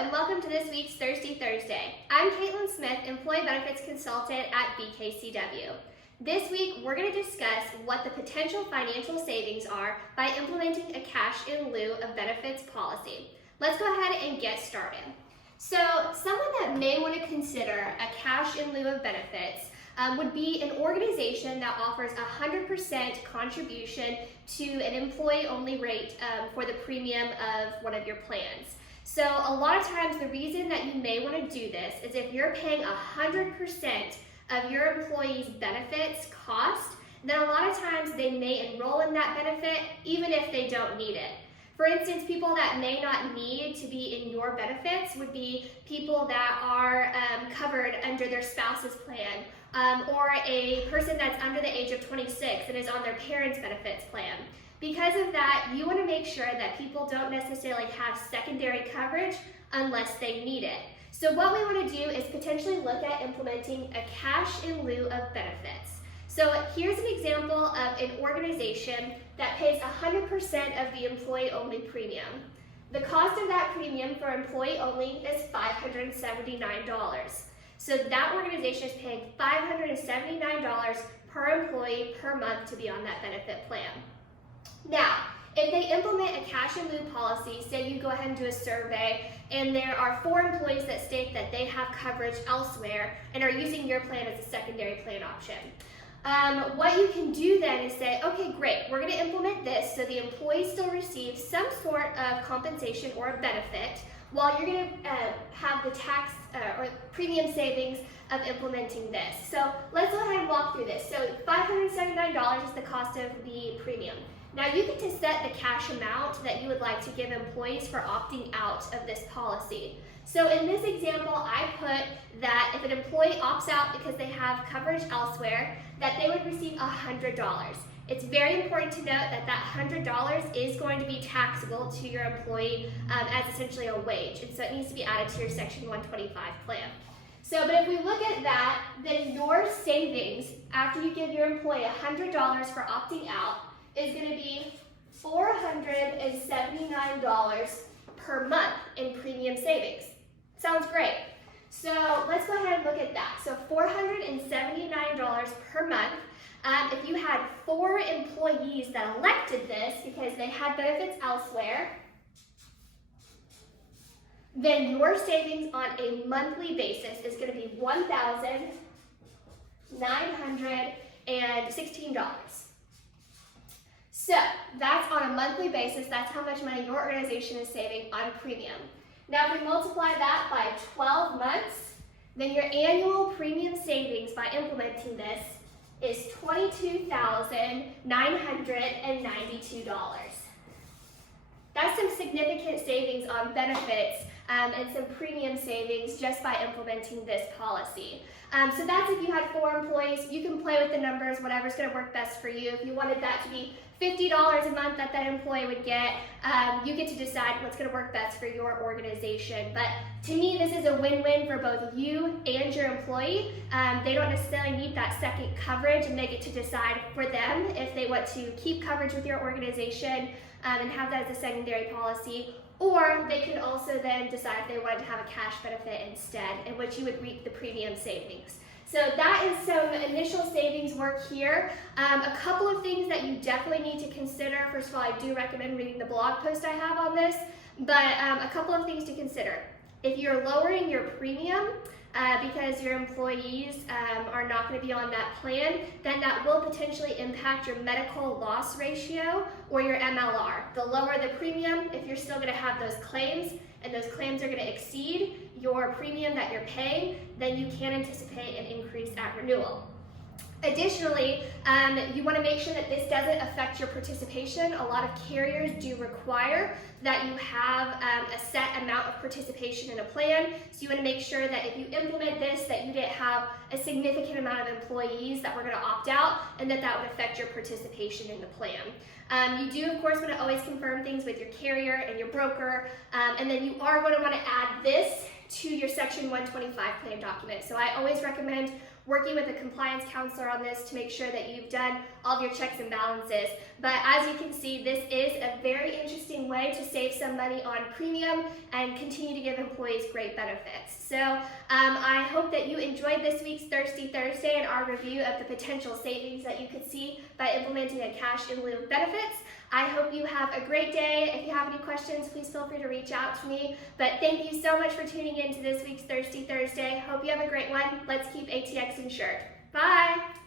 and welcome to this week's Thirsty Thursday. I'm Katelynn Smith, Employee Benefits Consultant at BKCW. This week, we're going to discuss what the potential financial savings are by implementing a cash in lieu of benefits policy. Let's go ahead and get started. So, someone that may want to consider a cash in lieu of benefits would be an organization that offers 100% contribution to an employee-only rate for the premium of one of your plans. So a lot of times the reason that you may want to do this is if you're paying 100% of your employee's benefits cost, then a lot of times they may enroll in that benefit even if they don't need it. For instance, people that may not need to be in your benefits would be people that are covered under their spouse's plan, or a person that's under the age of 26 and is on their parents' benefits plan. Because of that, you want to make sure that people don't necessarily have secondary coverage unless they need it. So what we want to do is potentially look at implementing a cash in lieu of benefits. So here's an example of an organization that pays 100% of the employee-only premium. The cost of that premium for employee-only is $579. So that organization is paying $579 per employee per month to be on that benefit plan. Now, if they implement a cash in lieu policy, say you go ahead and do a survey and there are 4 employees that state that they have coverage elsewhere and are using your plan as a secondary plan option. What you can do then is say, okay, great, we're going to implement this so the employee still receives some sort of compensation or a benefit while you're going to have the tax or premium savings of implementing this. So let's go ahead and walk through this. So $579 is the cost of the premium. Now you get to set the cash amount that you would like to give employees for opting out of this policy. So in this example, I put that if an employee opts out because they have coverage elsewhere, that they would receive $100. It's very important to note that that $100 is going to be taxable to your employee as essentially a wage, and so it needs to be added to your Section 125 plan. So, but if we look at that, then your savings after you give your employee $100 for opting out is going to be $479 per month in premium savings. Sounds great. So let's go ahead and look at that. So $479 per month. If you had 4 employees that elected this because they had benefits elsewhere, then your savings on a monthly basis is going to be $1,916. So that's on a monthly basis. That's how much money your organization is saving on premium. Now if we multiply that by 12 months, then your annual premium savings by implementing this is $22,992. That's some significant savings on benefits and some premium savings just by implementing this policy. So that's if you had 4 employees. You can play with the numbers, whatever's going to work best for you. If you wanted that to be $50 a month that employee would get, you get to decide what's going to work best for your organization. But to me, this is a win-win for both you and your employee. They don't necessarily need that second coverage, and they get to decide for them if they want to keep coverage with your organization and have that as a secondary policy, or they could also then decide if they wanted to have a cash benefit instead, in which you would reap the premium savings. So that is some initial savings work here. A couple of things that you definitely need to consider. First of all, I do recommend reading the blog post I have on this, but a couple of things to consider. If you're lowering your premium because your employees are not going to be on that plan, then that will potentially impact your medical loss ratio or your MLR. The lower the premium, if you're still going to have those claims, and those claims are going to exceed your premium that you're paying, then you can anticipate an increase at renewal. Additionally, you want to make sure that this doesn't affect your participation. A lot of carriers do require that you have a set amount of participation in a plan. So you want to make sure that if you implement this, that you didn't have a significant amount of employees that were going to opt out, and that would affect your participation in the plan. You do, of course, want to always confirm things with your carrier and your broker, and then you are going to want to add this to your Section 125 plan document. So I always recommend working with a compliance counselor on this to make sure that you've done all of your checks and balances. But as you can see, this is a very interesting way to save some money on premium and continue to give employees great benefits. So I hope that you enjoyed this week's Thirsty Thursday and our review of the potential savings that you could see by implementing a cash in lieu of benefits. I hope you have a great day. If you have any questions, please feel free to reach out to me. But thank you so much for tuning in to this week's Thirsty Thursday. Hope you have a great one. Let's keep ATX insured. Bye!